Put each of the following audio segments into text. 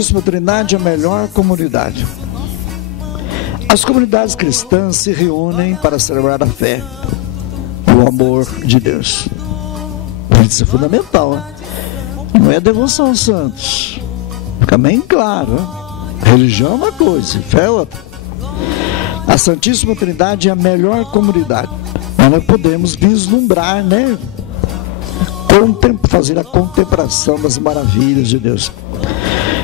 A Trindade é a melhor comunidade. As comunidades cristãs se reúnem para celebrar a fé, o amor de Deus. Isso é fundamental, né? Não é devoção aos santos. Fica bem claro, né? Religião é uma coisa, fé é outra. A Santíssima Trindade é a melhor comunidade. Nós podemos vislumbrar, né? Fazer a contemplação das maravilhas de Deus.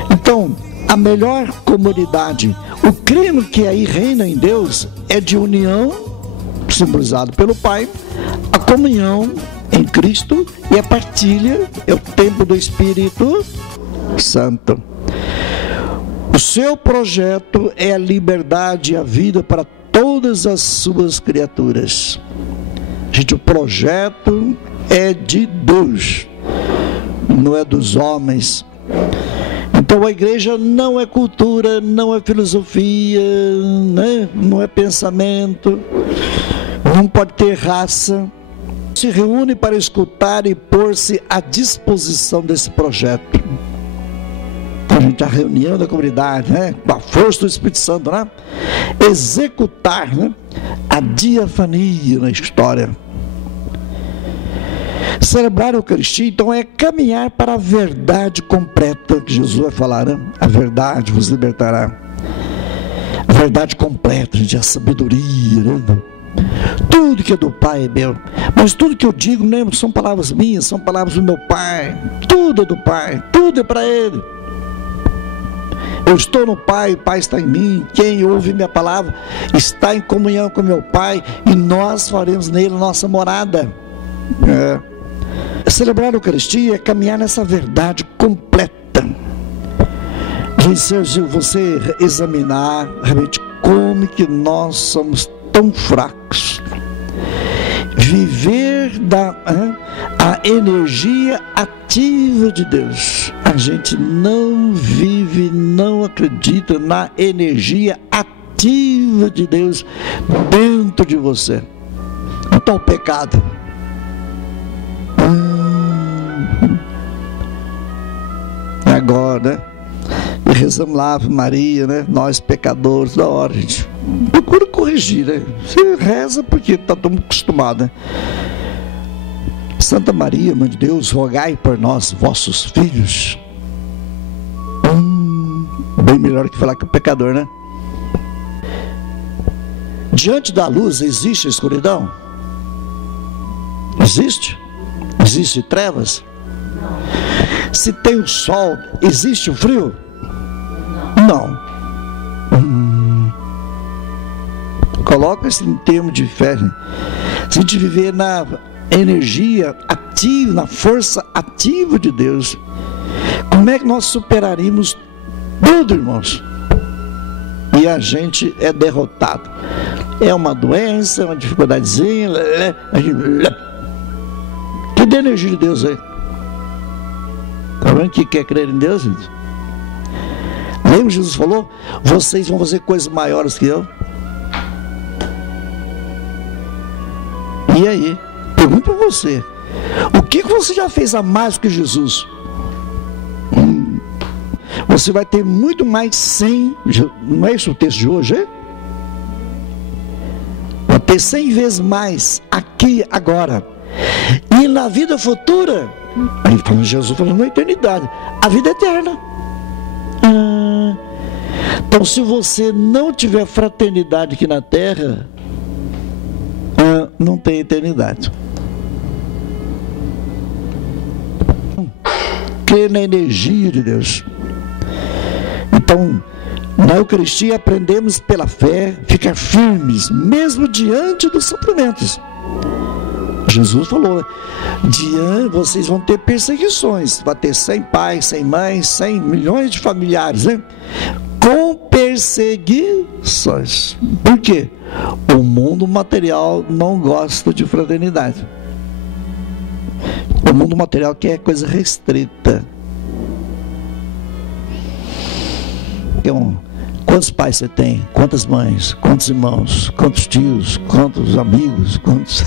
Então, a melhor comunidade, o clima que aí reina em Deus é de união, simbolizado pelo Pai, a comunhão em Cristo e a partilha é o templo do Espírito Santo. O seu projeto é a liberdade e a vida para todas as suas criaturas. Gente, o projeto é de Deus, não é dos homens. Então a igreja não é cultura, não é filosofia, né? Não é pensamento, não pode ter raça. Se reúne para escutar e pôr-se à disposição desse projeto. A reunião da comunidade, né? Com a força do Espírito Santo, né? Executar, né? A diafania na história. Celebrar a Eucaristia, então, é caminhar para a verdade completa, que Jesus vai falar, né? A verdade vos libertará. A verdade completa, gente, a sabedoria, né? Tudo que é do Pai é meu. Mas tudo que eu digo, né, são palavras minhas, são palavras do meu Pai. Tudo é do Pai, tudo é para Ele. Eu estou no Pai, o Pai está em mim. Quem ouve minha palavra está em comunhão com meu Pai, e nós faremos nele nossa morada. Celebrar a Eucaristia é caminhar nessa verdade completa. Se você examinar realmente como que nós somos tão fracos, viver a energia ativa de Deus. A gente não vive, não acredita na energia ativa de Deus dentro de você. Então o pecado, agora, né? E rezamos lá, Ave Maria, né? Nós pecadores, da hora, gente. Procura corrigir, né? Você reza porque está tão acostumado, né? Santa Maria, Mãe de Deus, rogai por nós, vossos filhos. Bem melhor que falar que o pecador, né? Diante da luz existe a escuridão? Existe? Existe trevas? Se tem o sol, existe o frio? Não. Coloca isso em termos de fé. Se a gente viver na energia ativa, na força ativa de Deus, como é que nós superaríamos tudo, irmãos? E a gente é derrotado. É uma doença, uma dificuldadezinha. Que dê energia de Deus aí. Está vendo que quer crer em Deus, gente? Lembra que Jesus falou? Vocês vão fazer coisas maiores que eu. E aí? Pergunto para você. O que você já fez a mais que Jesus? Você vai ter muito mais 100. Não é isso o texto de hoje, é? Vai ter 100 vezes mais aqui, agora. E na vida futura, aí fala Jesus falando na eternidade, a vida eterna. Então, se você não tiver fraternidade aqui na terra, não tem eternidade. Crer na energia de Deus. Então, na Eucaristia aprendemos pela fé ficar firmes, mesmo diante dos sofrimentos. Jesus falou, vocês vão ter perseguições, vai ter 100 pais, 100 mães, 100 milhões de familiares, né? Com perseguições. Por quê? O mundo material não gosta de fraternidade. O mundo material quer coisa restrita. Então, quantos pais você tem? Quantas mães? Quantos irmãos? Quantos tios? Quantos amigos? Quantos...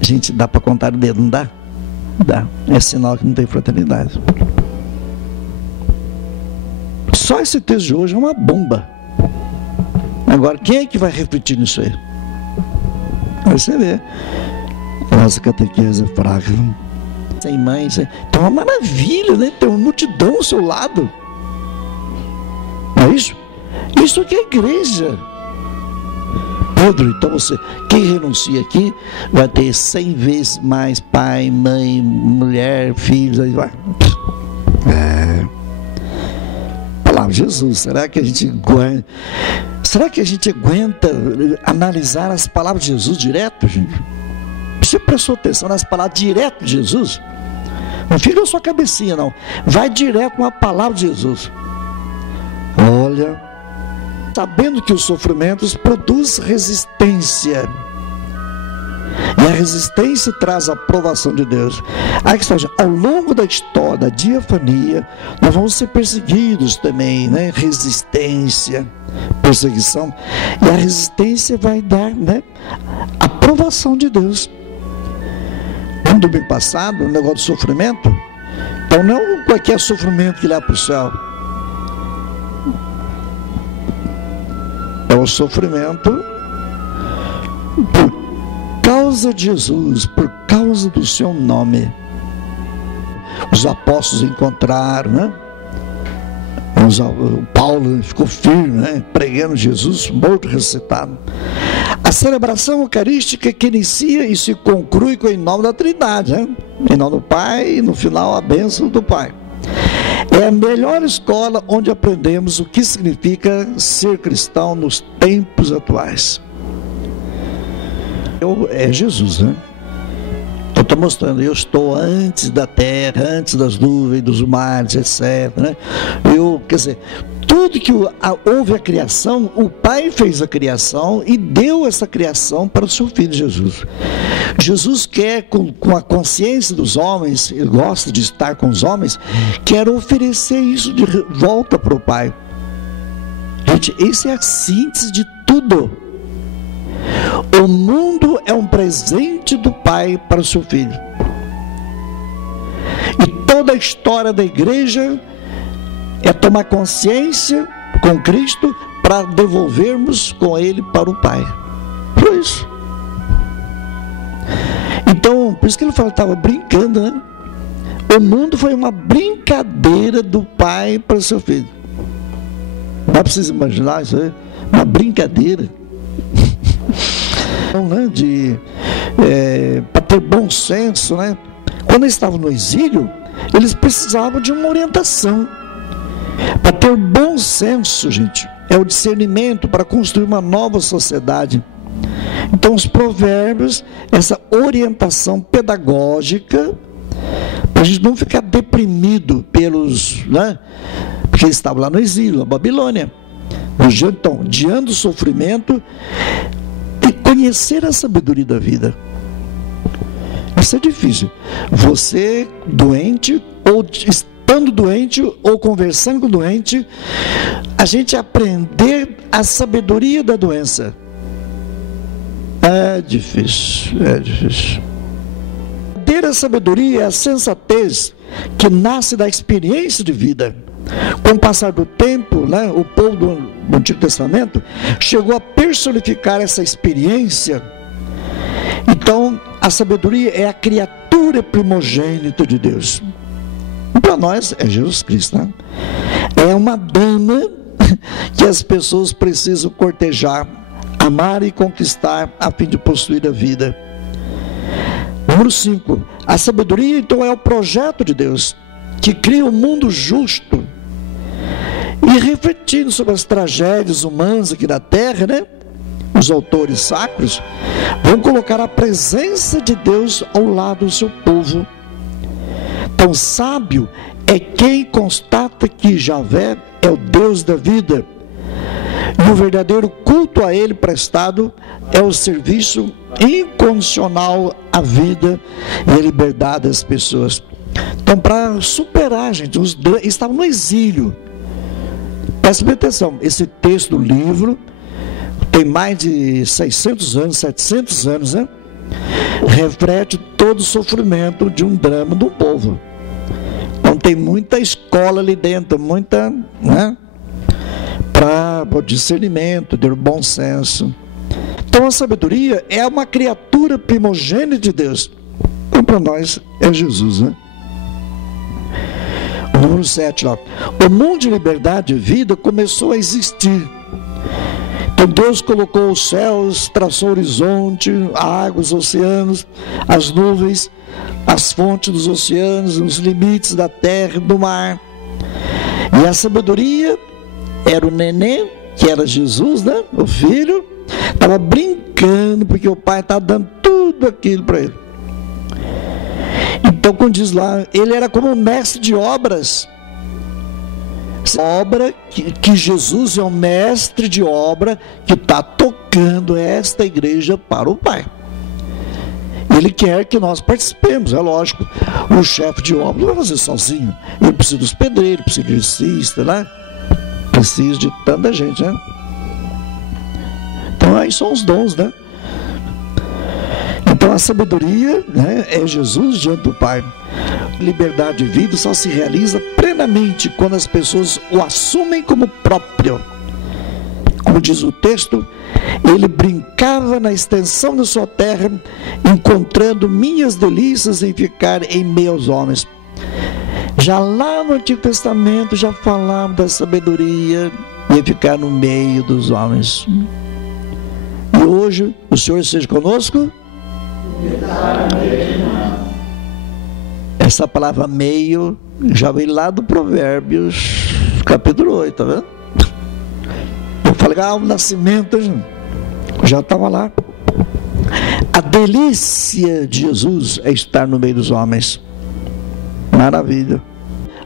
Gente, dá para contar o dedo, não dá? Dá. É sinal que não tem fraternidade. Só esse texto de hoje é uma bomba. Agora, quem é que vai refletir nisso aí? Aí você vê. Nossa catequese é fraca. Sem mãe, então é uma maravilha, né? Tem uma multidão ao seu lado. Não é isso? Isso que é igreja. Pedro, então quem renuncia aqui vai ter 100 vezes mais pai, mãe, mulher, filhos. Aí vai. Palavra de Jesus, será que a gente aguenta analisar as palavras de Jesus direto, gente? Você prestou atenção nas palavras direto de Jesus? Não fica na sua cabecinha, não. Vai direto na palavra de Jesus. Olha, sabendo que os sofrimentos produzem resistência. E a resistência traz a aprovação de Deus. Aí que está, ao longo da história da diafania, nós vamos ser perseguidos também, né? Resistência, perseguição. E a resistência vai dar, né, a aprovação de Deus. No domingo passado, o negócio do sofrimento, então não é qualquer sofrimento que leva para o céu. É o sofrimento por causa de Jesus, por causa do seu nome. Os apóstolos encontraram, né? O Paulo ficou firme, né? Pregando Jesus morto e ressuscitado. A celebração eucarística que inicia e se conclui com o nome da Trindade, né? Em nome do Pai e no final a bênção do Pai. É a melhor escola onde aprendemos o que significa ser cristão nos tempos atuais. É Jesus, né? Eu estou mostrando, eu estou antes da terra, antes das nuvens, dos mares, etc. Né? Quer dizer, tudo que houve a criação, o Pai fez a criação e deu essa criação para o seu Filho Jesus. Jesus quer, com a consciência dos homens, ele gosta de estar com os homens, quer oferecer isso de volta para o Pai. Gente, essa é a síntese de tudo. O mundo é um presente do Pai para o seu Filho. E toda a história da igreja é tomar consciência com Cristo para devolvermos com Ele para o Pai. Foi isso. Então, por isso que ele falou, estava brincando, né? O mundo foi uma brincadeira do Pai para o seu Filho. Não dá para vocês imaginar isso aí? Uma brincadeira. Para ter bom senso, né? Quando eles estavam no exílio, eles precisavam de uma orientação. Para ter bom senso, gente, é o discernimento para construir uma nova sociedade. Então os provérbios, essa orientação pedagógica, para a gente não ficar deprimido pelos, né? Porque eles estavam lá no exílio, na Babilônia. Então, diante do sofrimento, e conhecer a sabedoria da vida. Isso é difícil. Você doente, ou estando doente, ou conversando com o doente, a gente aprender a sabedoria da doença. É difícil, é difícil. Ter a sabedoria é a sensatez que nasce da experiência de vida. Com o passar do tempo, né, o povo do Antigo Testamento chegou a personificar essa experiência. Então, a sabedoria é a criatura primogênita de Deus. Para nós é Jesus Cristo, né? É uma dama que as pessoas precisam cortejar, amar e conquistar a fim de possuir a vida. Número 5. A sabedoria, então, é o projeto de Deus que cria um mundo justo. E refletindo sobre as tragédias humanas aqui na terra, né? Os autores sacros vão colocar a presença de Deus ao lado do seu povo. Então, sábio é quem constata que Javé é o Deus da vida. E o verdadeiro culto a Ele prestado é o serviço incondicional à vida e à liberdade das pessoas. Então, para superar, gente, eles estavam no exílio. Preste atenção, esse texto do livro tem mais de 600 anos, 700 anos, né? Reflete todo o sofrimento de um drama do povo. Então tem muita escola ali dentro, muita, né? o discernimento, ter o bom senso. Então a sabedoria é uma criatura primogênita de Deus. Então para nós é Jesus, né? O número 7 lá. O mundo de liberdade e vida começou a existir. Então Deus colocou os céus, traçou o horizonte, a água, os oceanos, as nuvens, as fontes dos oceanos, os limites da terra e do mar. E a sabedoria era o neném, que era Jesus, né? O filho, estava brincando, porque o pai estava dando tudo aquilo para ele. Então, quando diz lá, ele era como um mestre de obras. Obra que Jesus é um mestre de obra que está tocando esta igreja para o Pai. Ele quer que nós participemos, é lógico. O chefe de obra não vai fazer sozinho. Ele precisa dos pedreiros, precisa de eletricista, né? Precisa de tanta gente, né? Então aí são os dons, né? Então a sabedoria, né, é Jesus diante do Pai. Liberdade e vida só se realiza plenamente quando as pessoas o assumem como próprio. Como diz o texto, ele brincava na extensão da sua terra, encontrando minhas delícias em ficar em meio aos homens. Já lá no Antigo Testamento já falava da sabedoria e ficar no meio dos homens. E hoje o Senhor esteja conosco. Essa palavra meio já vem lá do Provérbios capítulo 8, tá vendo? Eu falei, o nascimento já estava lá. A delícia de Jesus é estar no meio dos homens. Maravilha.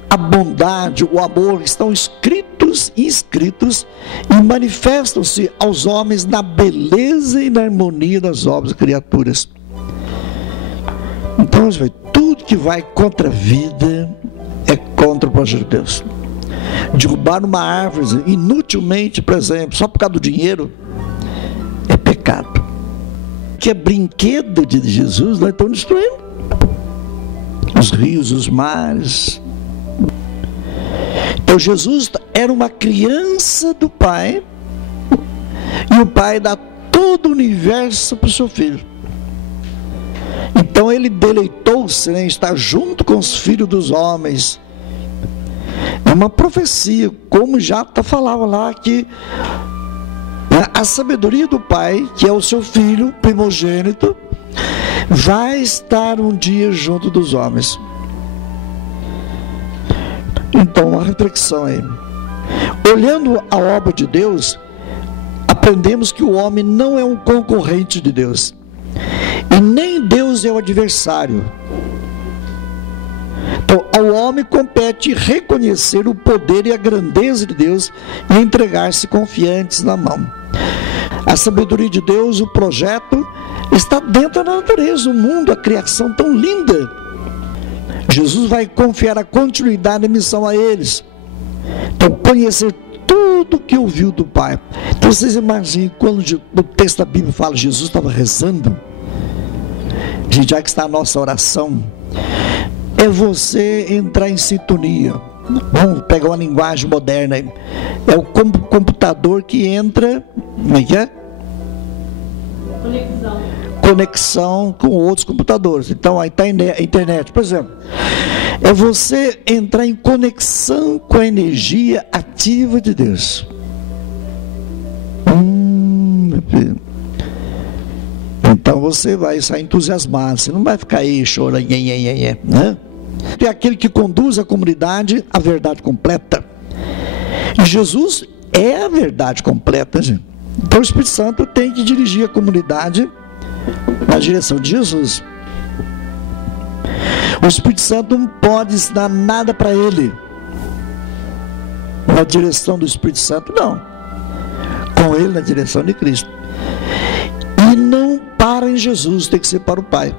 A bondade, o amor estão escritos e manifestam-se aos homens na beleza e na harmonia das obras e criaturas. Então, tudo que vai contra a vida é contra o projeto de Deus. Derrubar uma árvore inutilmente, por exemplo, só por causa do dinheiro, é pecado. Que é brinquedo de Jesus, nós estamos destruindo os rios, os mares. Então Jesus era uma criança do Pai, e o Pai dá todo o universo para o seu filho. Então ele deleitou-se em estar junto com os filhos dos homens. É uma profecia, como já falava lá, que a sabedoria do Pai, que é o seu filho primogênito, vai estar um dia junto dos homens. Então, uma reflexão aí. Olhando a obra de Deus, aprendemos que o homem não é um concorrente de Deus, e nem Deus é o adversário. Então, ao homem compete reconhecer o poder e a grandeza de Deus e entregar-se confiantes na mão. A sabedoria de Deus, o projeto, está dentro da natureza, o mundo, a criação tão linda. Jesus vai confiar a continuidade da missão a eles. Então, conhecer tudo que ouviu do Pai. Então, vocês imaginem, quando o texto da Bíblia fala Jesus estava rezando, já que está a nossa oração, é você entrar em sintonia. Vamos pegar uma linguagem moderna aí. É o computador que entra, como é que é? Conexão com outros computadores. Então aí está a internet, por exemplo. É você entrar em conexão com a energia ativa de Deus. Meu filho. Então você vai sair entusiasmado, você não vai ficar aí chorando, né? É aquele que conduz a comunidade à verdade completa. E Jesus é a verdade completa, gente. Então o Espírito Santo tem que dirigir a comunidade na direção de Jesus. O Espírito Santo não pode ensinar nada para ele na direção do Espírito Santo, não. Com ele na direção de Cristo. E não para em Jesus, tem que ser para o Pai.